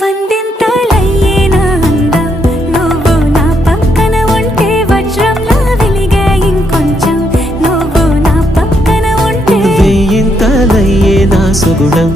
వందింతలయ్యేనా అందం నువ్వు నా పక్కన ఉంటే వజ్రంలా వెలిగే ఇంకొంచెం నువ్వు నా పక్కన ఉంటే వేయింతలయ్యేనా సుగుణం